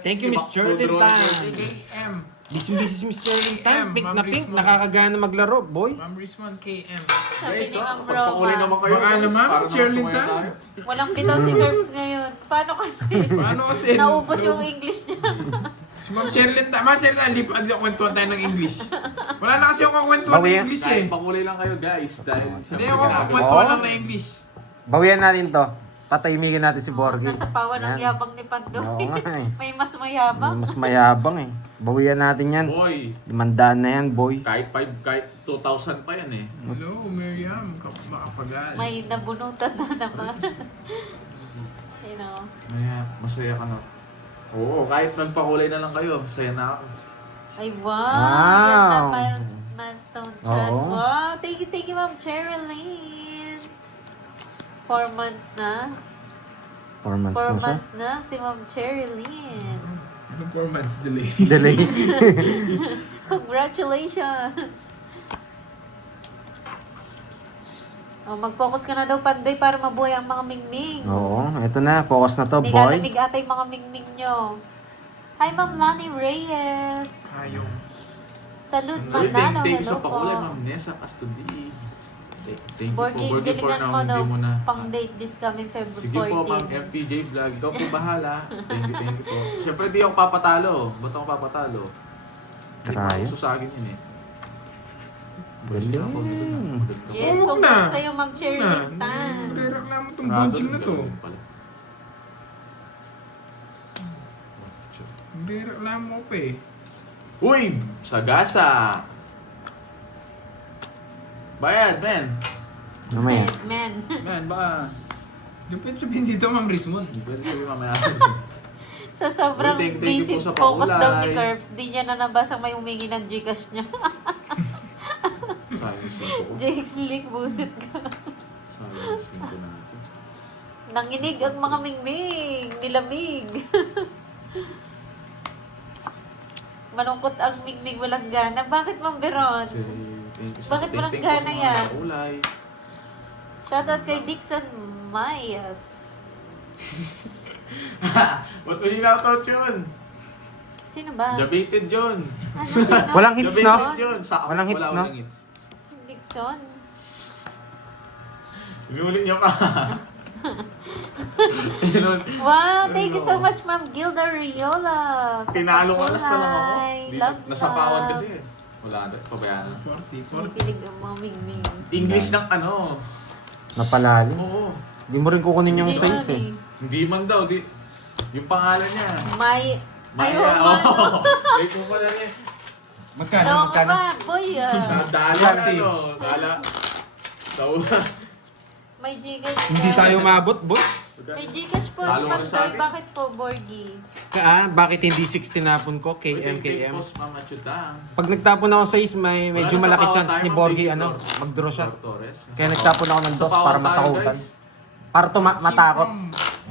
Thank you, Miss Shirley Tan. KM. Busy si Miss Shirley Tan. Pink Ma'am na pink. Rismon. Nakakagana maglaro, boy. Ma'am Rismon, KM. Sabi ni Ma'am Pagpakulay naman Roma. kayo. Baka guys, naman, para Shirley sumaya Tan. tayo. Walang bitaw si Curbs ngayon. Paano kasi? Paano kasi? Naubos yung English niya. Si Ma'am Sherlyn, Ma'am Sherlyn, hindi pa kwentuhan tayo ng English. Wala na kasi yung kakwentuhan Bawi ng yan. English Dahil eh. pakulay lang kayo guys. Dahil Hindi siyempre ako ginagawa. kakwentuhan Oo. lang ng English. Bawian natin to. Tatahimikin natin si Borgie. Nasa pawan ng Yan. yabang ni Pandoy. Oo nga eh. May mas mayabang. Mas mayabang eh. Bawian natin yan. Boy, 500 na yan, boy. kahit 2,000 pa yan eh. Hello, Miriam. Makapagal. May nabunutan na naman. You know. Masaya ka na. Oo, kahit magpakulay na lang kayo, masaya na ako. Ay, wow! Wow. Yan na milestone chat. Oo. Wow! Thank you, Ma'am Cherilyn. 4 months na. 4 months 4 na siya. months na si Ma'am Cherilyn. Ano 4 months delay? Delay. Congratulations! Oh, mag-focus ka na daw, Pandoy, para mabuhay ang mga mingming. Oo, eto na. Focus na to, boy. Nilalamig ata yung mga mingming nyo. Hi, Ma'am Lani Reyes. Ayaw. Salud, Uy, Manalo. thank you Hello sa pakulay, po. Ma'am Nessa Castudi. Thank you Borgie, po, Borgie, for galingan now, mo daw hindi mo na. pang date this coming February 14. Sige po, Ma'am FPJ Vlog. Ikaw po bahala. Thank you po. Siyempre, di ako papatalo. Ba't ako papatalo? Hindi pa Try. ako susagin yun eh. Galing. Yes, Huwag congrats na. sa'yo, Ma'am Cherilyn Tan. Reklamo tong bunching na to. Reklamo pa eh. Uy! Sagasa! Bayad, men! Mamaya. Man. Men, baka... Hindi pwede sabihin dito, Ma'am Rismon. Pwede sabi mamaya. Sa sobrang Thank you busy po sa focus daw ni pakulay. Curbs, di niya na nabasang may humingi ng Gcash niya. Sayang yung 5 ko. Jake Slick, busit ka. Sayang yung 5 na ito. Nanginig ang mga mingming, nilamig. Malungkot ang mingming, walang gana. Bakit, Ma'am Veron? Kasi, thank you sa Bakit walang thank you sa gana mga yan? nakulay. Shoutout kay Dixon Mayas. Ba't mo sinoutout yun? Sino ba? Jabated yun. Ano, sino? Walang hits, no? Jabated yun. Walang hits, no? Walang hits. Si Dixon. Inulit niyo pa. Wow, thank you so much, Ma'am Gilda Riola. Tinalo ka alas na lang ako. Love, Nasapawan love. kasi eh. Wala na. Pabayaan na. 40. Kinikilig ang mga mingming. English ng ano. Napalalim. Oo. Hindi mo rin kukunin yung Hindi size man eh. Hindi man daw. Yung pangalan niya. May... Maya. Ayun, Oo. Wait mo pala niya. Magkano? Tawa ka Magkano? ba, boy? Dala na ano. Dala. Tawa. May Gcash Hindi po. tayo maabot, boy. May Gcash po si Talo ka na sa Pandoy. akin. Bakit po, Borgie? Bakit hindi 60 napon ko? KM. Post Mama Chudang. Pag nagtapon ako sa is, may medyo Wala na sa malaki bawat chance tayo, ni Ma'am Borgie, Daisy ano, Flor. mag-draw siya. Flor Torres. Kaya nagtapon ako ng Sa dos bawat para tayo, matakutan. guys. Para matakot.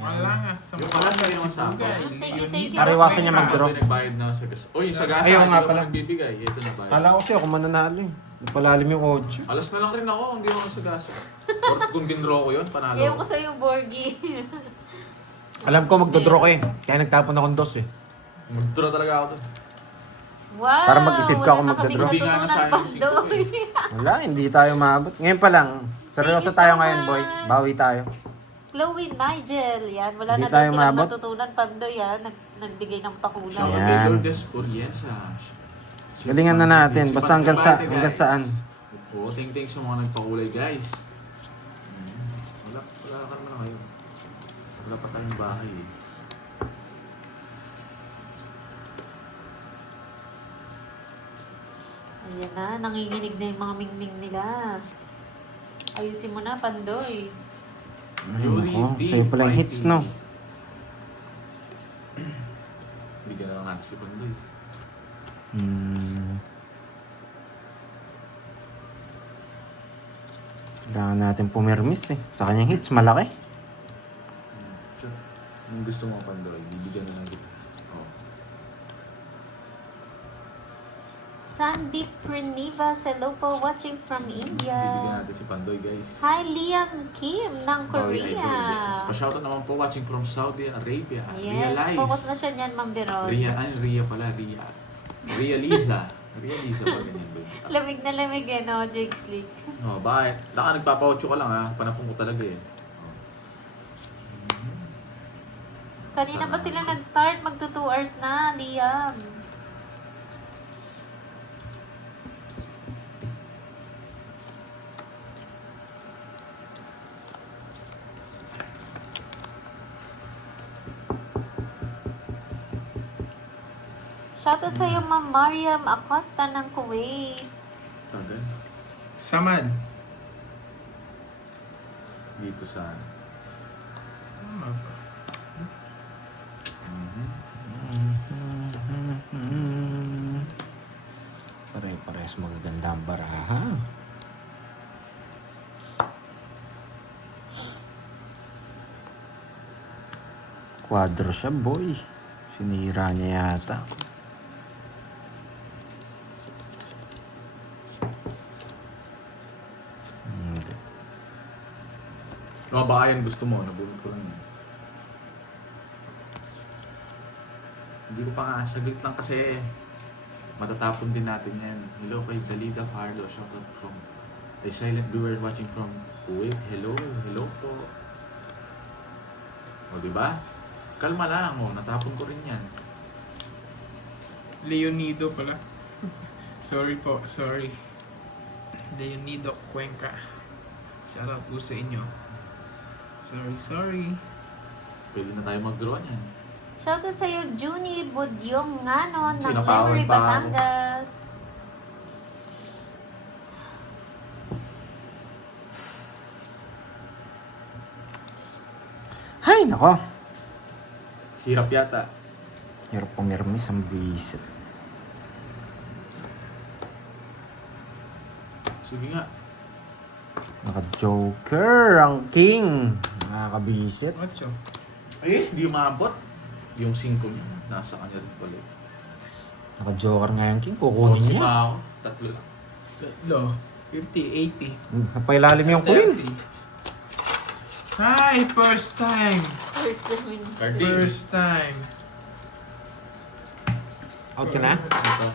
Malangas sa Yung pala, hindi naman sa Sibugay. Thank you, thank you. Ariwasan niya mag-draw. Nagbayad na sa gas. Uy, sa gas. Ayaw nga hindi pala. ako nagbibigay. Ito na bayad. Kala ko siya ako mananalo eh. Nagpalalim yung 8. Alas na lang rin ako, hindi ako sa gas. Or kung gindraw ko yun, panalo. Ayaw ko sa'yo, Borgie. Alam ko magdodraw ko eh. Kaya nagtapon ako ng dos eh. Mag-draw talaga ako doon. Wow! Para mag-isip ka kung wala na kaming magdadraw. Hindi nga natutunan, nasayang yung Pandoy. Wala, hindi tayo maabot. Ngayon pa lang. Seryoso Thank you tayo so ngayon, boy. much. Bawi tayo. Chloe Nigel. Yan, wala Hindi na daw tayo silang maabot. natutunan, Pandoy. Yan, nagbigay ng pakulang. Shout out Yan. kay Lourdes Oriesa. Galingan na natin. Basta hanggang saan. Oo, thank sa mga nagpakulay, guys. Wala ka naman ngayon. Wala pa tayong bahay eh. Ayan na, nanginginig na yung mga mingming nila. Ayusin mo na, Pandoy. Ayun ako. Sa'yo pala yung hits, no? Hindi ka na lang natin si Pandoy. Kailangan natin pumirmis eh. Sa kanyang hits, malaki. Sure. Kung gusto mo Pandoy, bibigyan na lang kita. Oh. Sandeep Pranivas, hello po, watching from Bibigyan India. natin si Pandoy, guys. Hi, Liam Kim ng Korea. Korea. Yes. Pa-shoutout naman po watching from Saudi Arabia. Yes, Realize. focus na siya niyan, Ma'am Biron. Ria pala, Ria. Ria Liza. Ria Liza ba ganyan ba? Lamig na lamig eh, no, Jake Slick. Oh, bakit? Naka nagpapa-8 ka lang ha. Panapong ko talaga eh. Oh. Kanina pa sila nag-start, magto 2 hours na, Liam. Shoutout sa'yo, Ma'am Mariam Acosta ng Kuwait. Tagal. Samad. Dito sa... Pare-pares magaganda ang baraha. Quadro siya, boy. Sinira niya yata. Hindi. Ano ba yan gusto mo? Nabunod ko lang yan. Hindi ko pa nga. Saglit lang kasi. Matatapon din natin yan. Hello kay Dalida Fardo. Shoutout from a silent viewer watching from Kuwait. Hello. Hello po. O diba? Kalma lang. O, natapon ko rin yan. Leonido pala. Sorry po, sorry. Leonido Cuenca. Shoutout po sa inyo. Sorry. Pwede na tayo mag-draw niyan. Shoutout sa'yo, Junie Budyong Nganon ng Sinapawan Emery, pa ako. Batangas. Hay, nako. Hirap yata. Hirap pumirmis ang bisit. Sige nga. Naka-joker ang king. Nakakabisit. 8. Hindi umabot. Yung 5 niya. Nasa kanya rin pala. Naka-joker nga yung king. Kukunin Si niya. Mao. Tatlo lang. 50, 80. Napailalim yung queen. 30. Hi, first time. First the win. Carding. First time. Out ka na? Ito.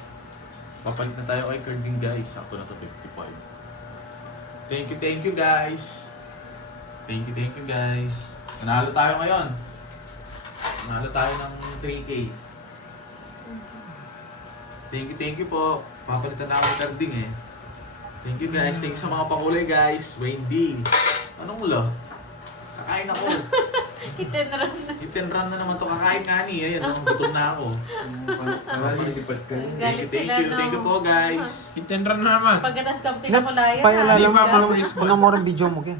Papalit na tayo kay Carding, guys. Sakto na to 55. Thank you guys. Thank you guys. Nanalo tayo ngayon. Nanalo tayo ng 3K. Thank you po. Papalitan na ako kay Carding eh. Thank you guys. Thank you sa mga pakulay guys. Wayne D. Anong ulo? Kakain ako. Itenran na. Hit-and-run na naman to. Kakain nga ni. Ayan, gutom na ako. Galit sila, no? Thank you po guys. Hit-and-run na naman. Pagkatas kang pinakulayan. Payala Di lang ba, mo. Chris? Ano mo rin video mo, Ken?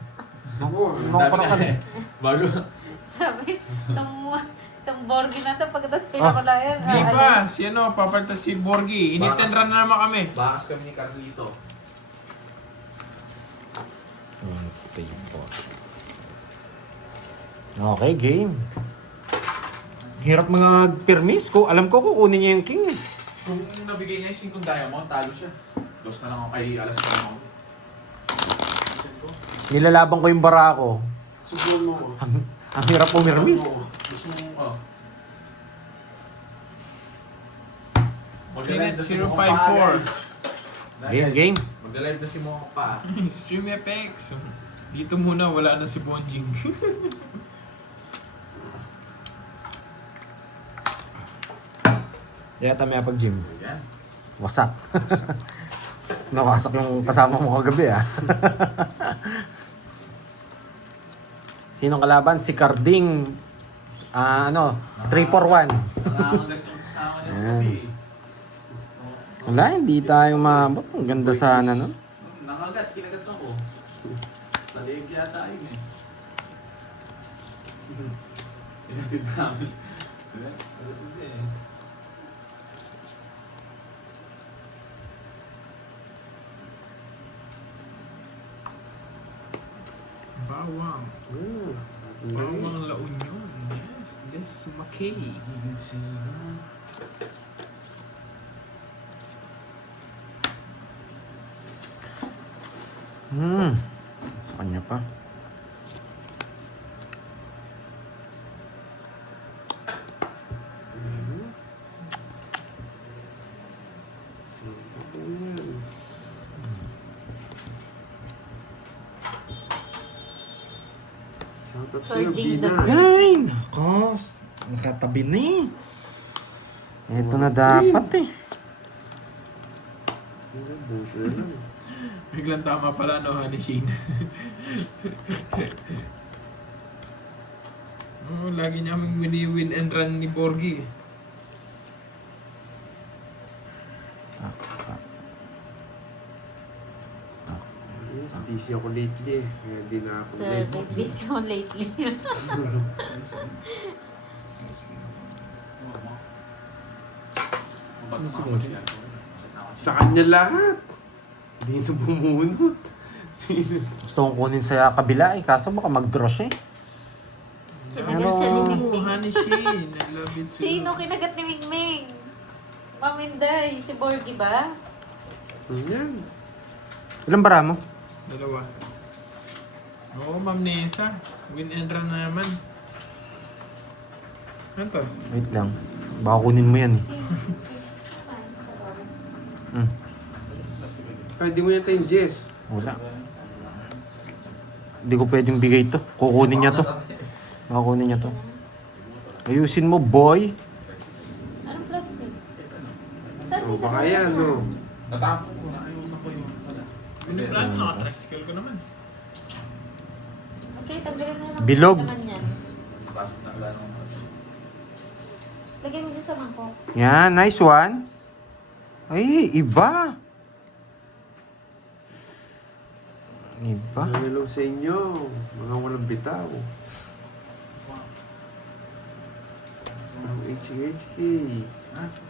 Nung Dami parang na ka eh. Bago. Sabi, itong Borgi na to, pagkatas pinakulayan. Di ba? Si ano, papalitan si Borgie. Hit-and-run na naman kami. Bakas kami ni Carlito. Okay, game. Hirap mga permis ko. Alam ko kukunin niya yung king eh. Kung nabigay niya yung 5 diamond, talo siya. Lost na lang ako kay Alas Panahon. Nilalaban ko yung bara ko. Subuan mo ko. Ang hirap pumirmis. Gusto mo, Kenneth, Magla-live na si Mokong pa, 054. guys. Game. Magla-live na si Mokong pa. Stream effects. Dito muna, wala na si Bonjing. Kaya tamaya pag gym. Ayan. Wasak. Nawasak yung kasama mo kagabi ah. Sinong kalaban? Si Carding. 3-4-1. Nangangagat yung kasama niya Ayan. gabi. Wala, hindi tayo maabot. Ang ganda sana, no? Nangagat, kinagat ako. Sa leg yata yun eh. Inatid namin. Inatid eh. Bawang. Oh. Bawang La Union. Yes. Yes, sumakay. Sa kanya pa. Shoutout sa'yo, Carding Bina. Ay, nako. Nakatabi na eh. Ito na dapat eh. Buti na lang. Biglang tama pala, no, Honey Shane. Oh, lagi niya aming win and run ni Borgie. Yes, busy ako lately eh. Kaya di na ako live. Sir, busy ako lately. Sa kanya lahat. Di na bumunot. Gusto kong kunin sa kabila eh. Kaso baka mag-draw siya eh. Kinagat siya ni Oh, Mingming. Honey Shane, I love it too. Sino kinagat ni Mingming? Ma'am Inday, si Borgie ba? Yan. Ilang bara mo? Dalawa. Oo, Ma'am Nessa. Win and run na naman. Ano to? Wait lang. Baka kunin mo yan eh. Ay, di mo yan tayong Jess. Wala. Hindi ko pwedeng bigay to. Kukunin niya to. Baka kunin niya to. Ayusin mo, boy. Anong plastic? Saan O, nila baka yan, no? Natapon ko na. Ayaw na ko yung pala. Piniplan, naka-tricycle ko naman. Kasi tanggalin na lang. Bilog. Naman yan. Pasok na lang. Lagyan mo dyan sa mangkok. Yan, nice one. Ay, iba. Iba. Hello sa inyo. Mga walang bitaw. Ang HHK.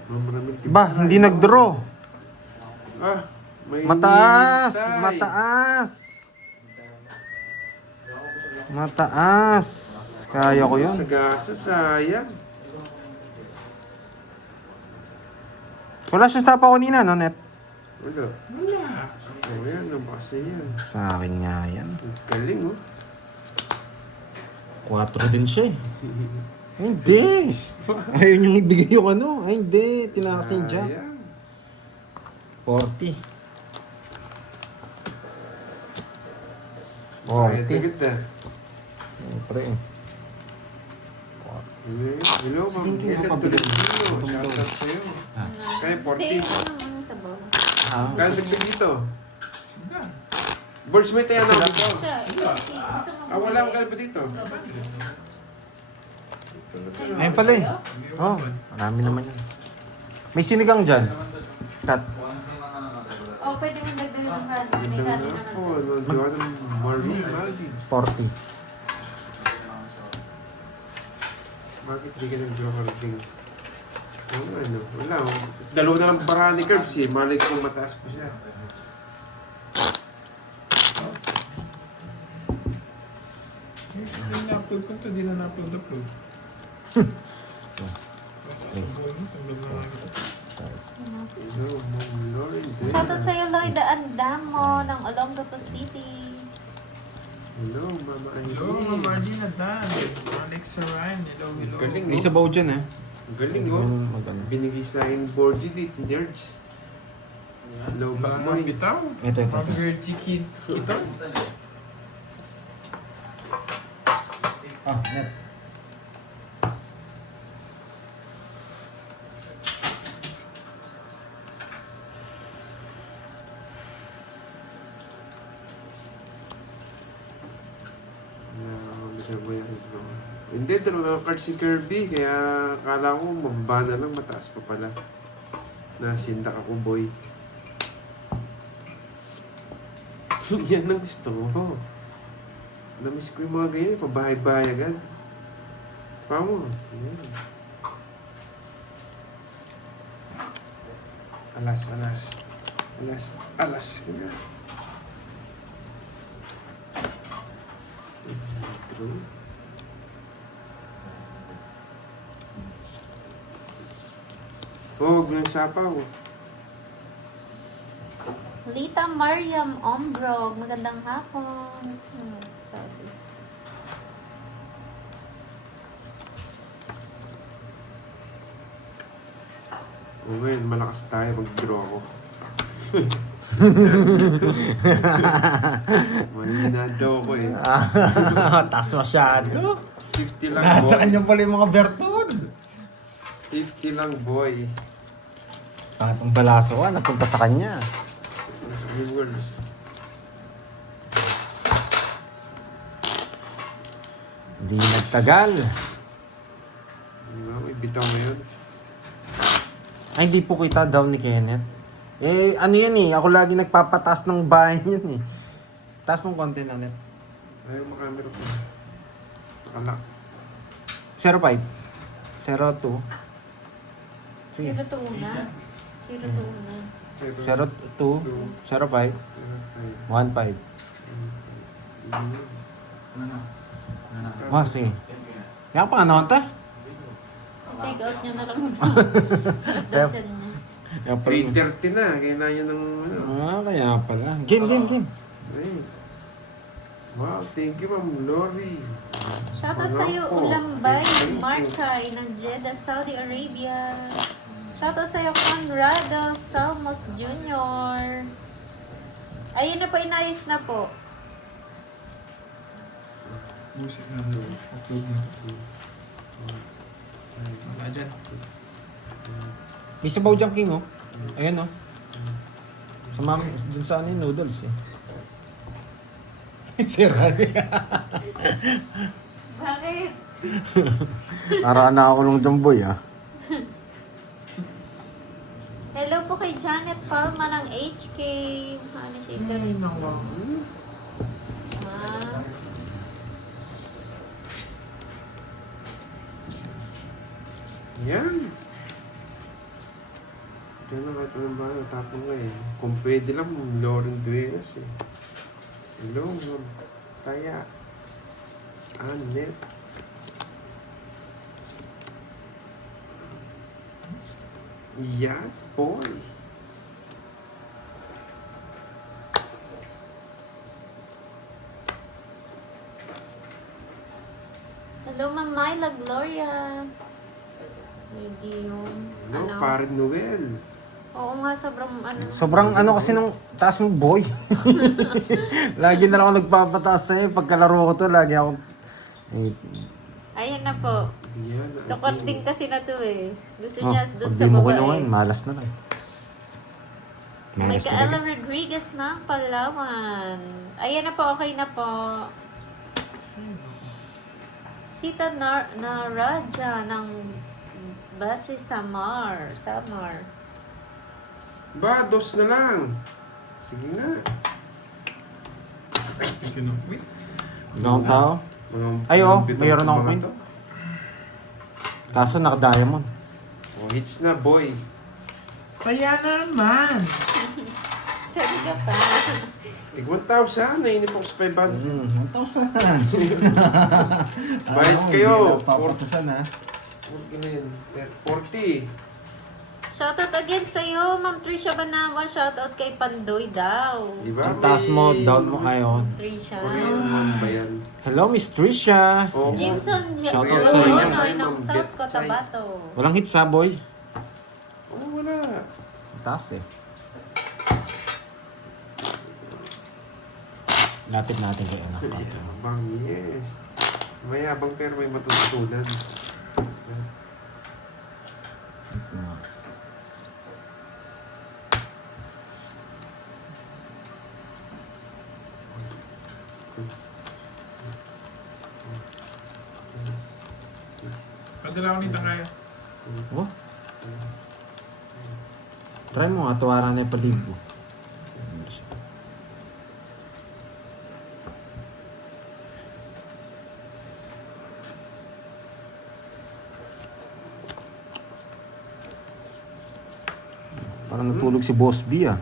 Maraming Ba, hindi nag-draw. Ah, may Mataas! hinihintay. Mataas! Mataas! Kaya ko yun. Sa gasa, sayang. Wala siyang stop ako kanina, no, Net? Wala. Wala. O yan, nabasa yan. Sa akin nga yan. Ang galing, oh. 4 din siya eh. Ay, hindi! Ayaw niyong ibigay yung ano. Ay, hindi. Tinakas niya yung jack. Sayang. 40. Bakit 40. agad ah? Siyempre eh. Hello, Sige, ma'am. hindi mo Hello, pabili. tuloy dito. Shoutout sa'yo. Kaya 40. Hindi, ano sa bawah. Ah, Kaya dagdag dito. Sige. Birds, may tayo na dito. Siya, gusto mo Ah, wala akong kalaba dito. ayun pala eh. Oh, marami naman yan. May sinigang dyan. Kat. Oh, pwede mo dagdagan ng brand. May Ito dati na ako. naman. Nagawa ng Marie Maggie. 40. Bakit di ka nag-joking? Ano? Wala. Dalawa na lang barahan ni Curbs eh. Malay ko mataas pa siya. Yung na-upload ko ito, di na na-upload. So, Ma'am Lauren. Shoutout sa'yo, Lloyd Andamo ng Olongapo City. Hello, Mama Hello, Aileen. Ma'am Ardina Dan. Alex Saran. Hello, hello. Galing, May sabaw dyan eh. Ang galing, oh. Maganda. Binigay sa akin board dito, nerds. Hello, Mga Bakmoy. bitaw. Ito. Ma'am Yerji Kito. Ah, Net. Hindi, dalawa card si Kirby, kaya akala ko mababa na lang, mataas pa pala. Nasindak ako, boy. Yan ang gusto ko. Namiss ko yung mga ganyan, pabahay-bahay agad. Pa mo. Yan. Alas. Ganyan. True. Huwag lang sapaw. Lita Mariam Ombrog, magandang hapon. Sabi. O ngayon, malakas tayo mag-draw ako. Mahina daw ako eh. Taas masyado. 50 lang Nasa boy. kanya pala yung mga bertud. 50 lang boy. Patong balaso ka, napunta sa kanya. Nasa Google. Hindi nagtagal. May bitaw ngayon. Ay, hindi po kita daw ni Kenneth. Eh, ano yan eh, ako lagi nagpapataas ng bahay niyan eh. Taas mong konti na net. Ayaw makamera ko. Nakalak. 05. 02. Sige. 0 to una. 0 to una. 02. 05. 15. Wah, sige. Kaya pa ano ta? Take out niya na lang. Sarap daw dyan niya. Kaya pala. 3:30 na. Kailangan niya ng ano. Kaya pala. Game. Ay. Wow, thank you Ma'am Lori. Shoutout sa'yo, Ulambay Markay ng Jeddah, Saudi Arabia. Shoutout sa'yo, Conrado Salmos Jr. Ayun na po, inayos na po. Music na doon. Upload na. Wala dyan. May sabaw dyan, King, oh. Ayan, oh. Sa mami, dun sa ano yung noodles, eh. Sira niya. Bakit? Para na ako ng jumboy, ah. Hello po kay Janet Palma ng HK. Ano siya ito? Yan. Diyan na kahit anong bahay, tapong nga eh. Kung pwede lang, Lauren Duenas eh. Hello, Ma'am Taya. Annette. Yan, boy. Hello, Ma'am Myla Gloria. Hindi yung... Hello, Pare Noel. Oo nga, sobrang ano. Sobrang ano kasi nung taas mo, boy. Lagi na lang ako nagpapataas sa'yo. Pagkalaro ko to, lagi ako... Eh, Ayun na po. Yan. Tukording kasi na to eh. Gusto oh, niya doon pag sa di mo babae. kinuha, malas na lang. Malas Micaela talaga. Rodriguez ng Palawan. Ayan na po, okay na po. Sita Naraja ng Base Samar. Ba, dos na lang. Sige nga. Wait. Ibang tao. Ay, oh, mayroon akong pin. Kaso naka-diamond. Oh, hits na, boy. Kaya naman. Sabi ka pa. Tig 1,000. Nainip ako sa 500. 1,000. Bayad kayo. Papatasan, ha? 40. Shoutout again sa'yo, Ma'am Trisha Banawa. Shoutout kay Pandoy daw. Diba? Ang taas mo, down mo kayo. Trisha. Korean man ba yan? Hello, Miss Trisha. Oh. Jameson Shoutout sa inyo. Jonoy ng Ma'am South Jet Cotabato. Walang hits, ha, boy? Oh, wala. Ang taas, eh. Lapit natin kay anak natin. Mayabang, yes. Mayabang pero may matututunan. Padala ko nito kaya. Oh? Try mo nga, tuwara na yung palibo. Parang natulog si Boss B, ah.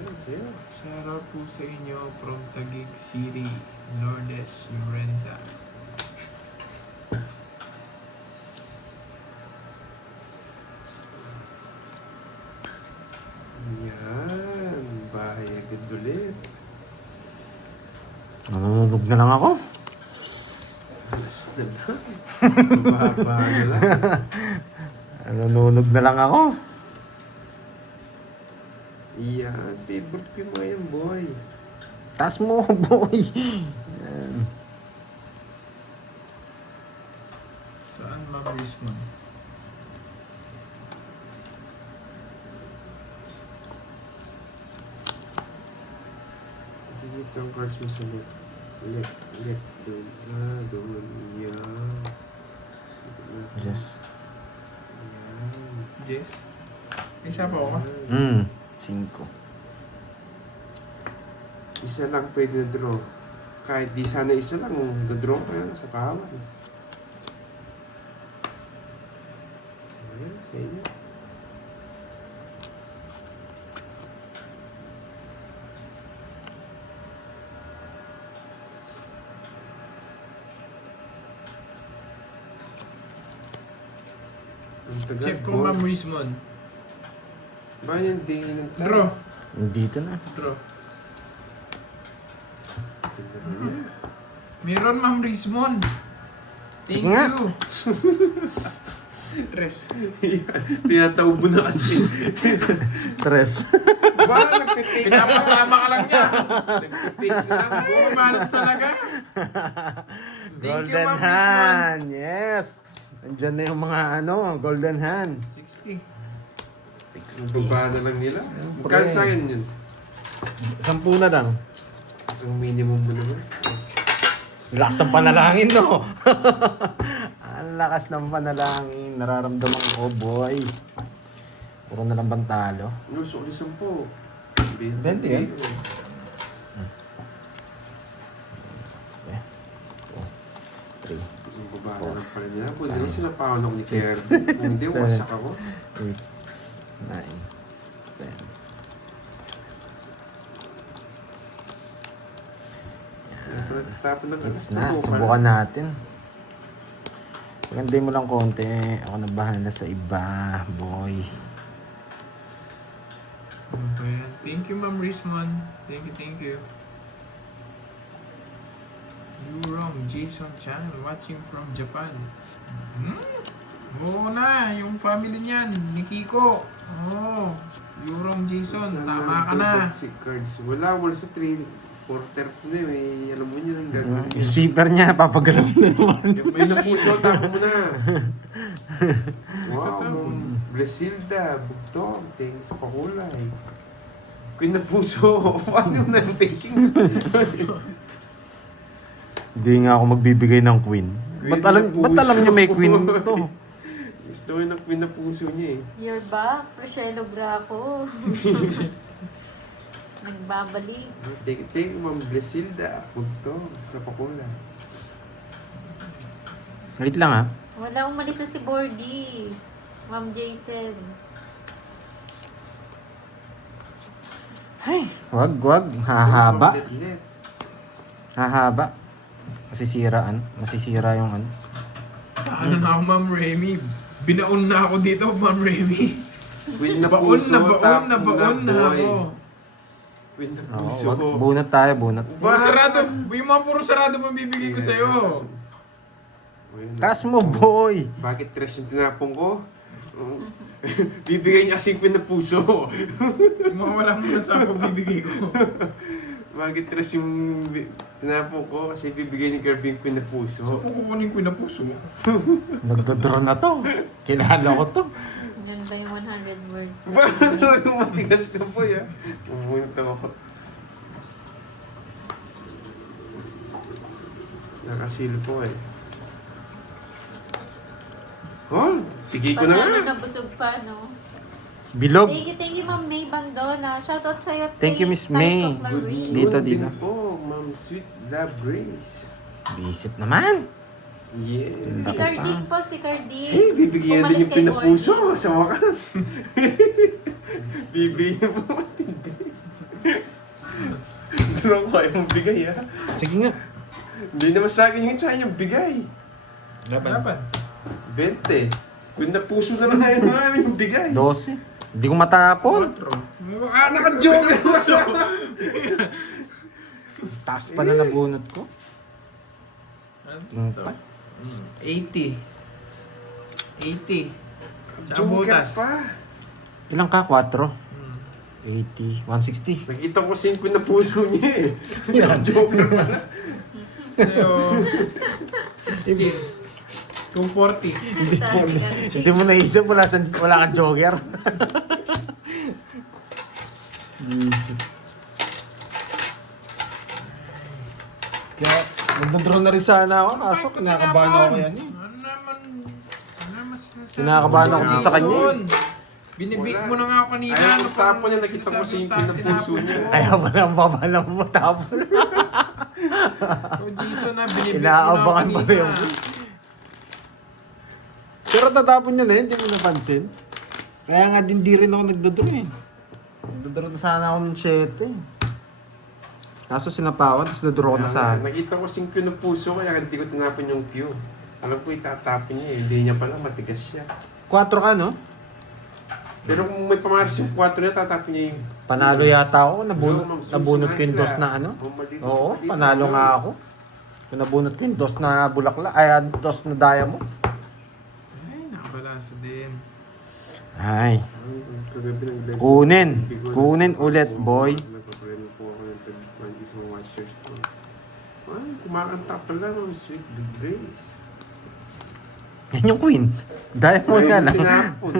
Yes, yeah. Shoutout po sa inyo from Taguig City, Lourdes, Lorenza. Yan. Ay, agad ulit. Nanunog na lang ako. Alas na lang. Mababa na lang. Nanunog na lang ako. Yan, favorite ko yung mga yan, boy. Taas mo, boy. Yan. Saan mabilis mo? Tingit ang cards mo sa left. Left. Doon. Doon. Yan. Yes. Yan. Jess? Isa pa ako. 5. Isa lang pwede na draw. Kahit di sana isa lang, draw ka yan sa kawan. Ayan, sa inyo. Ang tagal, Check ko boy. Ma'am Rizmon. Ba yan, dingin ng tao. Draw. Dito na. Draw. Meron Ma'am Rizmon. Thank Sige nga. you. Tres. Tinataubo na kasi. 3. Ba, nagpipig. Pinapasama ka lang niya. Nagpipig na lang, boy. Oo, malas talaga. Thank you, Golden Ma'am Rizmon. hand. Yes. Andyan na yung mga golden hand. 60. 60. Nagbaba na lang nila. Siyempre. Magkano sa akin yun? 10 na lang. Ang minimum mo naman. Lakas ng panalangin, no? Ang lakas ng panalangin. Nararamdaman ko, boy. Puro na lang bantalo. No, sukli 10. 20 yan? 3, Ang baba na lang pala nila. Pwede lang sinapawan ako ni Kerry. Kung hindi, wasak ako. 8, 9, 10. Tapon na It's na. Subukan natin. Paganday mo lang konti. Ako na bahala sa iba, boy. Okay. Thank you, Ma'am Rizmon. Thank you. Yurong Jason Chan watching from Japan. Oo na, yung family niyan, ni Kiko. Oo, Yurong Jason, tama ka na. Si cards. Wala sa 3/4 na yun. Eh, alam mo nyo nang gagawin. Yung zipper niya, papagalawin na naman. May napuso, tapo mo na. Wow, Brasilda, Bugtong, tingin sa pakulay. Queen na puso. Paano na yung baking? Hindi nga ako magbibigay ng queen. Ba't alam niya may queen to? Gusto ko yung queen na puso niya eh. You're back, Rochelle Graco. Nagbabalik. Take, Ma'am Brasilda, Bugtong, sa pakulay. Wait lang, ha? Wala umalis na si Bordy. Ma'am Jason. Ay, wag. Hahaba. Let. Hahaba. Masisira yung ano. Ano na ako, Ma'am Remy? Binaon na ako dito, Ma'am Remy. Queen na Baon puso, na tapo baon na boy. ako. Queen na Oo, puso. wag. Bunot tayo, bunot. Puro sarado, yung mga puro sarado mo bibigay ko sa'yo. Taas mo, boy! Bakit tres yung tinapong ko? Bibigay niya kasing queen na puso. Mawala mo na sa ako bibigay ko. Bakit tres yung tinapong ko? Kasi bibigay ni Kirby yung queen na puso. So, kung kukunin ko yung puso mo. Nagdodraw na to. Kilala ko to. Yan ba yung 100 words? Bakit talagang matigas ka po ya? Pumunta ako. Nakasil po eh. Oh, tigay ko na nga. Pag nabusog pa, no? Bilog. Thank you, Ma'am May Bandona. Shoutout sa'yo, Thank you, Miss Type May. of Marie. Dito. Good din po, Ma'am Sweet Love Grace. Visit naman. Yes. Si Carding po, si Carding. Eh, bibigyan Bumalik din yung kay pinapuso Bordy. sa wakas. Bibigyan mo matindi. Doon ako ayaw mong bigay ha. Sige nga. Hindi naman sa akin yung sa yung bigay. Dapat. 20. Kung napuso na lang ngayon namin yung bigay. 12. Hindi ko matapon. 4. Naka-joker! Taas pa na nabunot ko. Ito. 80. 80. Tsaka Joker butas. pa. Ilang ka? 4? 80. 160. Nakita ko 5 na puso niya eh. Naka-joker pala. Sa'yo, 16. 240. Hindi mo naisip, wala kang joker. Kaya, magdodraw na rin sana ako, kaso kinakabahan ako yan eh. Ano naman sinasabi? Kinakabahan ako sa kanya eh. Binibig mo na nga ako kanina. Ayaw ano ko pang tapon niya, nakita ko sinasabi 5 na natin, puso tinapon niya. mo? Kaya wala ang babalang matapon. Oh, Jason na, binibig mo na ako Inaabangan pa kanina. yung... Pero tatapon niya na yun, hindi mo napansin. Kaya nga din di rin ako nagdodraw eh. Nagdodraw na sana ako ng 7 eh. Kaso sinapawan, tapos dodraw ko na sana. Nakita ko 5 na puso, kaya hindi ko tinapon yung Q. Alam ko itatapon niya eh. Hindi niya pala, matigas siya. 4 ka no? Pero kung may pamaras yung 4 niya, tatapon niya yung... Panalo yata ako, Ma'am, nabunot ko yung susunod dos na ano. Maldito Oo, sa maldito. panalo nga ako. Kung nabunot ko yung dos na bulakla, ay dos na diamond. Ay, nakabalasa din. Ay, Kagabi nag-live. kunin ulit boy. Nagpaparin po ako ng isang watchers ko. Ay, kumakanta pala ng Sweet Good Grace. Yan yung queen. Diamond nga lang. Tinapon.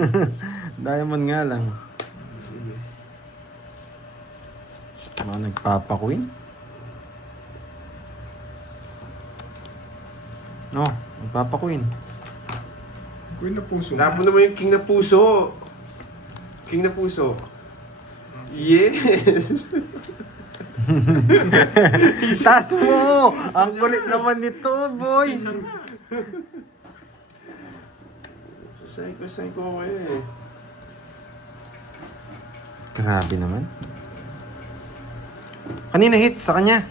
Diamond nga lang. Mga nagpapa-queen. No, nagpapa-queen. Queen na puso. Laban naman yung King na Puso. King na Puso. Yes! Tas mo! Ang kulit naman nito, boy! Psycho ko eh. Grabe naman. Kanina hits sa kanya.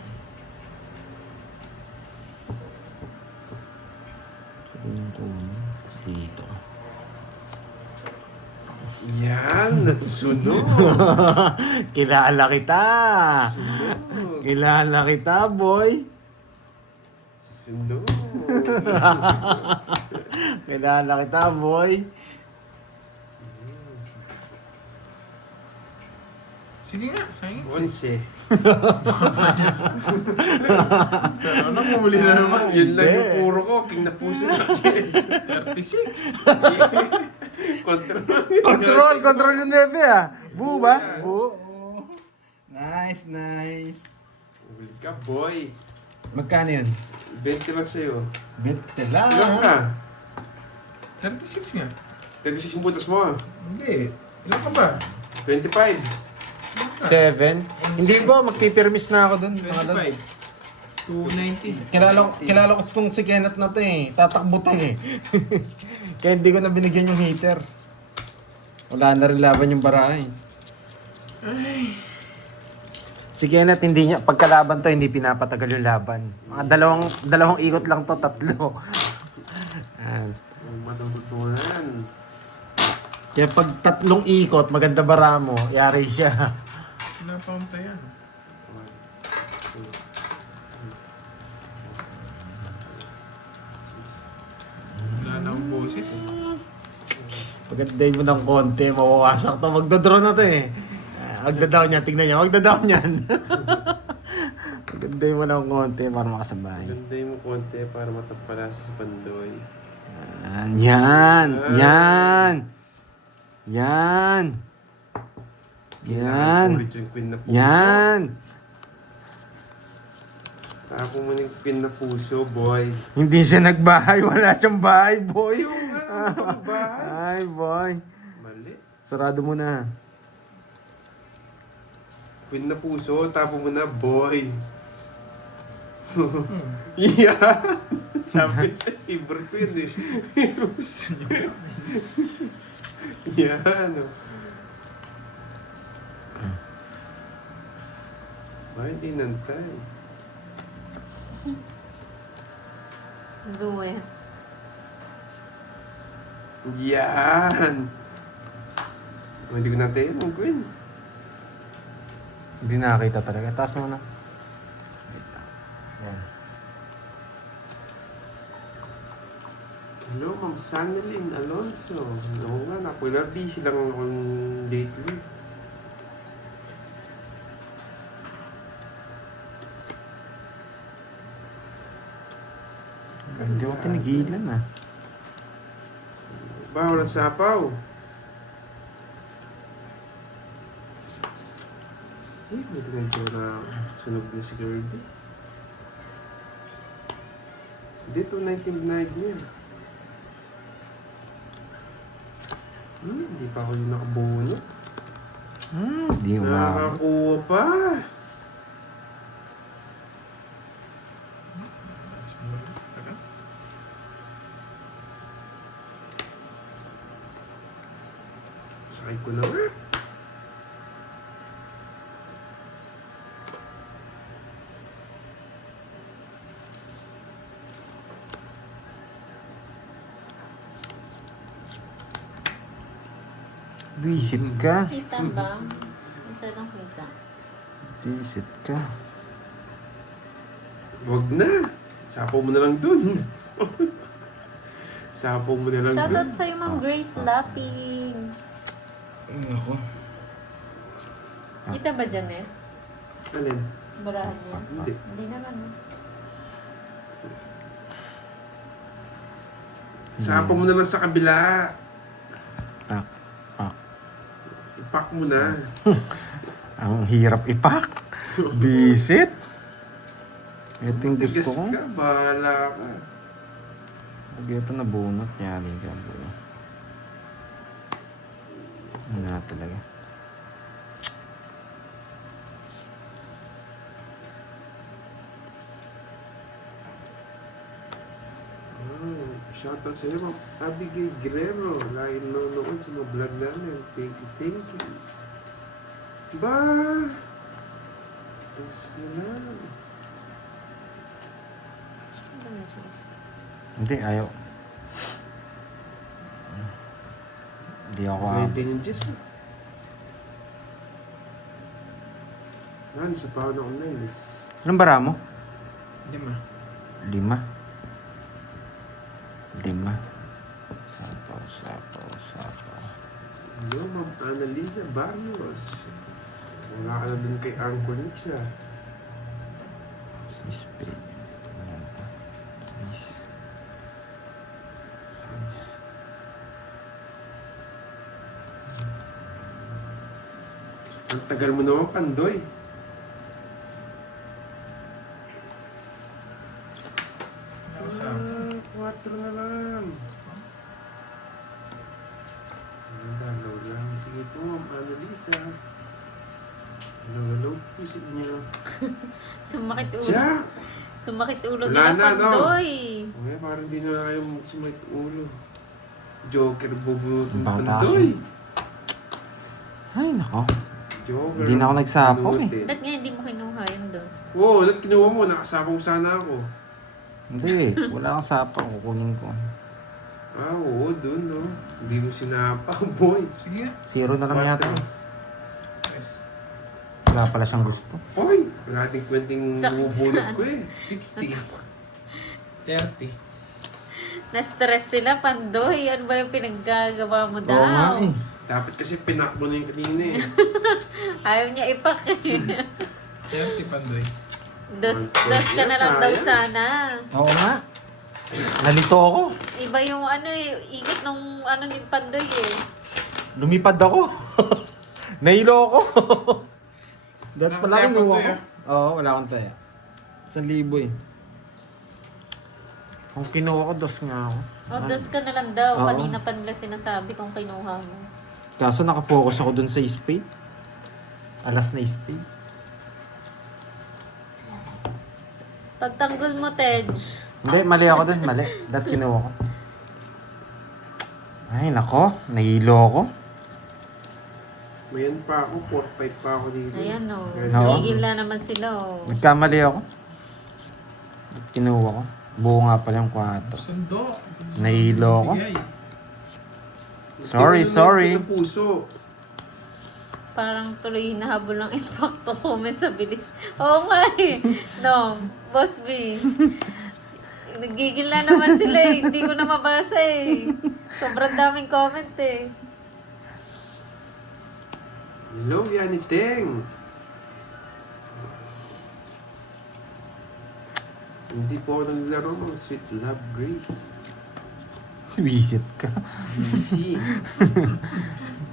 Dito. Yan, natsunog. Kilala kita! Sunog. Kilala kita, boy! Sunog. Kilala kita, boy! Sige nga, sayang. 11. Pero namuli na naman. Yun lang Hindi. yung puro ko. King na Puso. 36. Control. Control yung nebe ah! Bu ba? Bu. Nice, nice. Huli ka, boy. Magkano yun? 20 lang sa'yo. Bete lang. Ilan ka? 36 nga. 36 yung butas mo. Hindi. Ilan ka ba? 25. 7. Hindi po, magpipirmis na ako dun. 25. 290. Kilala ko itong si Kenneth na to eh. Tatakbo to eh. Kaya hindi ko na binigyan yung heater. Wala na rin laban yung bara eh. Si Kenneth hindi niya, pagkalaban to hindi pinapatagal yung laban. Mga dalawang ikot lang to, 3. Ayan. Ang matututunan. Kaya pag 3 ikot, maganda bara mo, yari siya. Wala pa akong tayan. Wala na akong boses. Pagandahin mo ng konti, mawawasak to. Magdodraw na to eh. Magda-down yan, tignan niya, magda-down yan. Pagandahin mo ng konti para makasabay. Ganda mo konti para matapala sa pandoy. Yan. Yan. Ulit yung Queen na Puso. Yan. Tapo mo ng Queen na Puso, boy. Hindi siya nagbahay, wala siyang bahay, boy. Ang bahay. Ay, boy. Mali. Sarado mo na. Queen na Puso, tapo mo na, boy. Yeah. Sabi sa favorite ko yun eh. Yan. Ay, hindi nantay. Go eh. Yan. Oh, hindi ko nantay yan, ang Queen. Hindi nakakita talaga. Taas mo na. Wait lang. Yan. Hello, Ma'am Sanelin Alonso. Oo nga, nakular busy lang akong lately. Hindi ko tinigilan ah. Bawal ang sapaw. Eh, may medyo na sunog na si Kirby. Dito, 19 niya. Hindi pa ako yung nakabunot. Hindi umabot. Nakakuha pa. Sakay ko na nga. Visit ka. Kita ba? Masyadong kita. Visit ka. Wag na. Sapo mo na lang dun. Sapo mo na lang dun. Shoutout sa'yo, Ma'am Grace Lapping. Ay, ako. Kita ba dyan eh? Alin? Barahan niya. Hindi. Hindi naman. Sapo mo na lang sa kabila. Pak. Pak. Ipak mo na. Ang hirap ipak. Visit. Ito yung gusto Tigas ko. ka, bahala ka. Pag ito nabunot, yari ka. Wala talaga. Shoutout sa iyo, Ma'am Abigail Guerrero. Lagi nanonood sa mga vlog namin. Thank you, thank you. Ba? Tapos na lang. Hindi, ayaw. Hindi ako Maintain yung Diyos. Sa paano online eh. Anong bara mo? 5. 5. Sapaw. Hello, Ma'am Annalisa Barrios. Wala ka na dun kay Uncle Nixa. Spade. Ayan pa. Ang tagal mo naman, Pandoy. Sa 4 na lang. Dalaw lang. Sige po, Ma'am Annalisa. Hello po sa inyo. Sumakit ulo. Jack! Sumakit ulo Wala nila, na, no? Pandoy. Okay, parang di na kayo sumayt ulo. Joker, bubutong Bataso. Pandoy. Ay, nako. Joker. Hindi na ako nagsapaw eh. bunutin. Ba't nga hindi mo kinuha yung dos? Oo, ba't kinuha mo? Nakasapaw sana ako. Hindi, wala kang sapaw. Kukunin ko. Oo, dun, no. Hindi mo sinapaw, boy. Sige. 0 na lang yata. Yes. Wala pala siyang gusto. Oy, wala nating kwenteng Sakit bubulot saan? ko eh. 60. 30. Na-stress sila, Pandoy. Ano ba yung pinaggagawa mo daw? Oo nga eh. Dapat kasi pinakbo na yung kanina eh. Ayaw niya ipak eh. 30, Pandoy. Dos ka na lang daw sana. Oo nga. Nalito ako. Iba yung ano eh, ikot nung ano ni Pandoy eh. Lumipad ako. Nahilo ako. Dahil pala Wala kinuha akong ko. Oo, wala akong taya. 1,000 eh. Kung kinuha ko, 2 nga ako. O, dos ka na lang daw. Oo. Kanina pa nila sinasabi kung kinuha mo. Kaso nakapokus ako dun sa spade. Alas na spade. Pagtanggol mo, Tej. Hindi, mali ako dun. Mali. Dahil kinuha ko. Ay, nako. Nahilo ako. Mayan pa ako, 4-5 pa ako dito. Ayan o. Oo. Gigil na naman sila o. Nagkamali ako. Kinuha ko. Buo nga pala yung 4. Sundo. Nahilo ako. Bigay. Sorry. Tingnan mo ng puso. Parang tuloy hinahabol ng impacto comment sa bilis. Oo nga eh. No, Boss B. Nagigil na naman sila eh. Hindi ko na mabasa eh. Sobrang daming comment eh. Hello, Yani Teng. Hindi po ako naglaro ng Sweet Love Grace. Visit ka. Easy.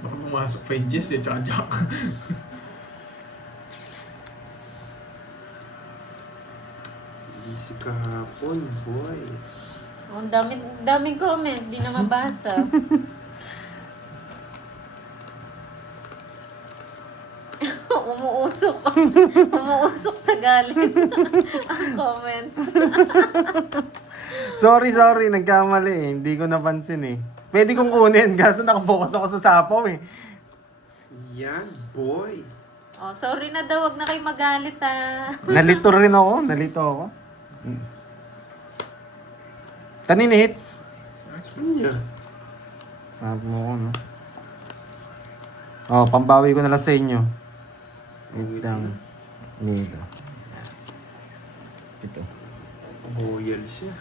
Baka pumasok pa yung Jess eh, tsaka Jack. Easy kahapon, boy. Oh, ang daming comment. Di na mabasa. Umuusok. Umuusok sa galit. Ang comments. Sorry, nagkamali eh. Hindi ko napansin eh. Pwede kong kunin, kaso nakapokus ako sa sapaw eh. Yan, boy. Oh, sorry na daw. Wag na kayo magalit ah. Nalito ako. Kanina hits. Ano niya? Sabi mo ko, no? Oh, pambawi ko na lang sa inyo. Wait lang. Dito. Ito. Royal siya.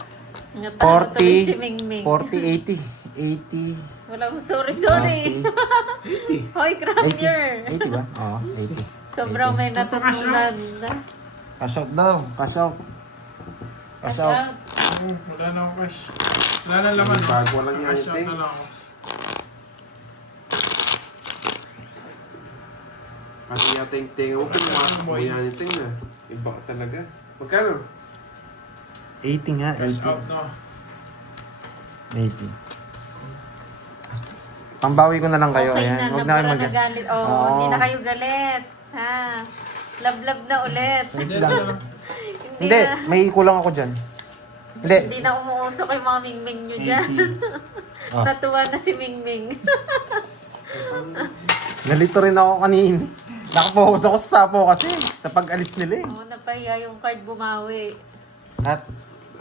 Natalo tuloy si Mingming. 40, 80. Walang sorry. Hoy, Cramier. 80 ba? Oo, 80. Sobrang may natutunan. Cash out daw. Cash out. Cash out. Wala na akong cash. Wala na laman. no? Bago lang yan, Cash out Teng. na lang ako. Kasi yata yung tenga mo, pumasok mo Boy. yan yung tenga. Iba ka talaga. Magkano? 80 nga, Cash out 80. na. 80. Pambawi ko na lang kayo. Okay Ayan. na, Huwag na kayo nabura mag... na galit. Oo, Oo. hindi na kayo galit. Ha? Love na ulit. Pwede na lang. Hindi, may kulang ako dyan. Hindi. Hindi na umuusok yung mga Mingming nyo dyan. Oh. Natuwa na si Mingming. Nalito rin ako kanina. Nakapokus ako sa sapo kasi. Sa pag-alis nila eh. Oo, napahiya yung card bumawi. At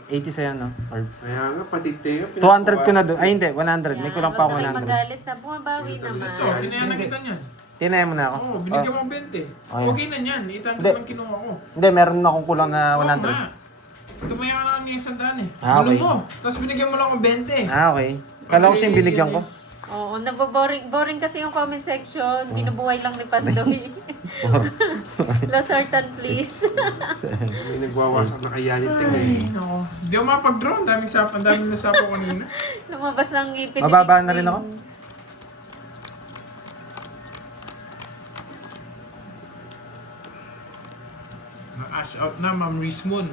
80 sa'yo, no? Carbs. Kaya nga, pati tenga. 200 ko na doon. Ay, hindi. 100. May kulang pa ako Huwag na kayo 100. magalit na. Bumabawi naman. So, tinayan na kita niyan. Tinaya mo na ako. Oo, binigyan mo ang 20. Ay. Okay na niyan. Itan Hindi. ko lang kinuha ko. Hindi, meron na akong kulang na Oo 100. nga. Tumaya ka lang niya isang daan eh. Ah, Gulong okay. mo. Tapos binigyan mo lang ako 20. Ah, okay. Kala ko siya yung binigyan ko. Oo, naboboring kasi yung comment section. Binubuhay lang ni Pandoy. Lasartan, please. May nagwawasak na kaya yung tenga eh. Ay, nako. Hindi ako mapag-draw. Ang daming nasapo kanina. Lumabas ng ngipin ni Mababa na Mingming. rin ako? Na-cash out na, Ma'am Rismon.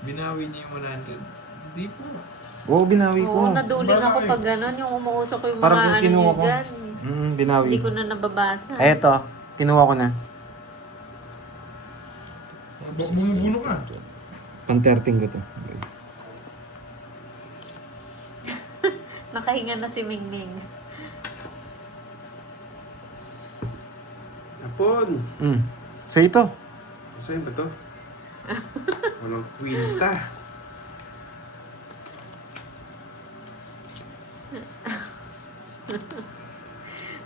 Binawi niya yung 100. Hindi po. Oo, binawi ko. Oo, naduling ako Bakit? pag gano'n. Yung umuusok ko yung Parang mga yung ano kinuha nyo ko. dyan. Binawi. Hindi ko na nababasa. Eto, kinuha ko na. Bumubuno ka. Pang-13 ko to. Nakahinga na si Mingming. Tapon. So ito. Saan ba to? Walang kwinta.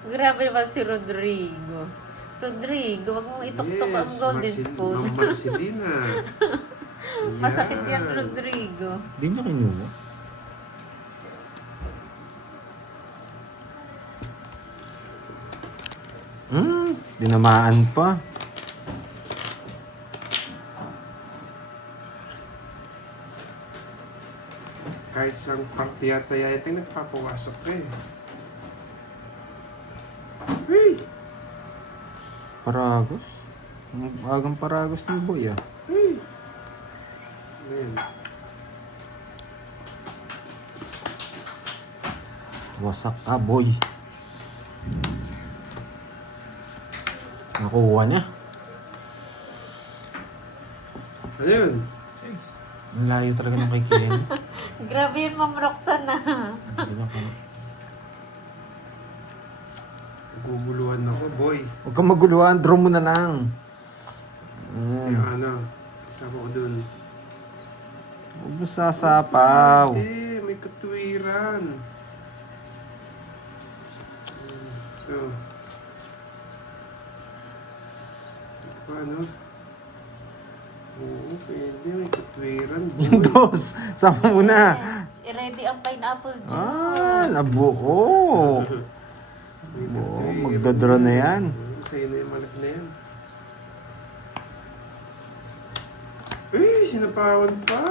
Grabe ba si Rodrigo? Rodrigo, wag mong ituktok ang golden spoon. Ma'am Marcelina. Masakit yan, Rodrigo. Di niya kinuha. Dinamaan pa. Kahit sa party yata yata nagpapawasok ka eh. Hey! Paragos. Ang agang paragos ni Boy ah. Hey! Ayan. Wasak ka, Boy. Nakuha niya. Ano yun? Thanks. Ang layo talaga ng kay Kenny. Grabe yun, Ma'am Roxanne ah. Hindi na ko- Guguluhan ako, boy. Huwag kang maguluhan, draw mo na lang. Yung ano, sama ko dun. Huwag mo sasapaw. Hindi, may katuwiran. Ito. Paano? Oo, pwede. May katwiran. Boy. Dos. Sama muna. Yes. I-ready ang pineapple juice. Ah, nabuo. May Oo, katwiran. magdodraw na yan. Sa'yo na yung malak na yan. Eh, sinapawan pa.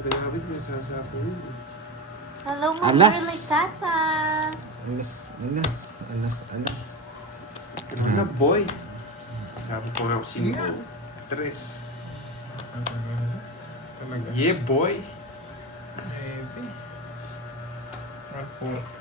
Grabe, pinasasapo yun. Hello, mga Alas. girly Casas. Alas. Wala, boy. Sabi ko nga, 5. 3. Talaga. Yeah, boy. Maybe. Not 4.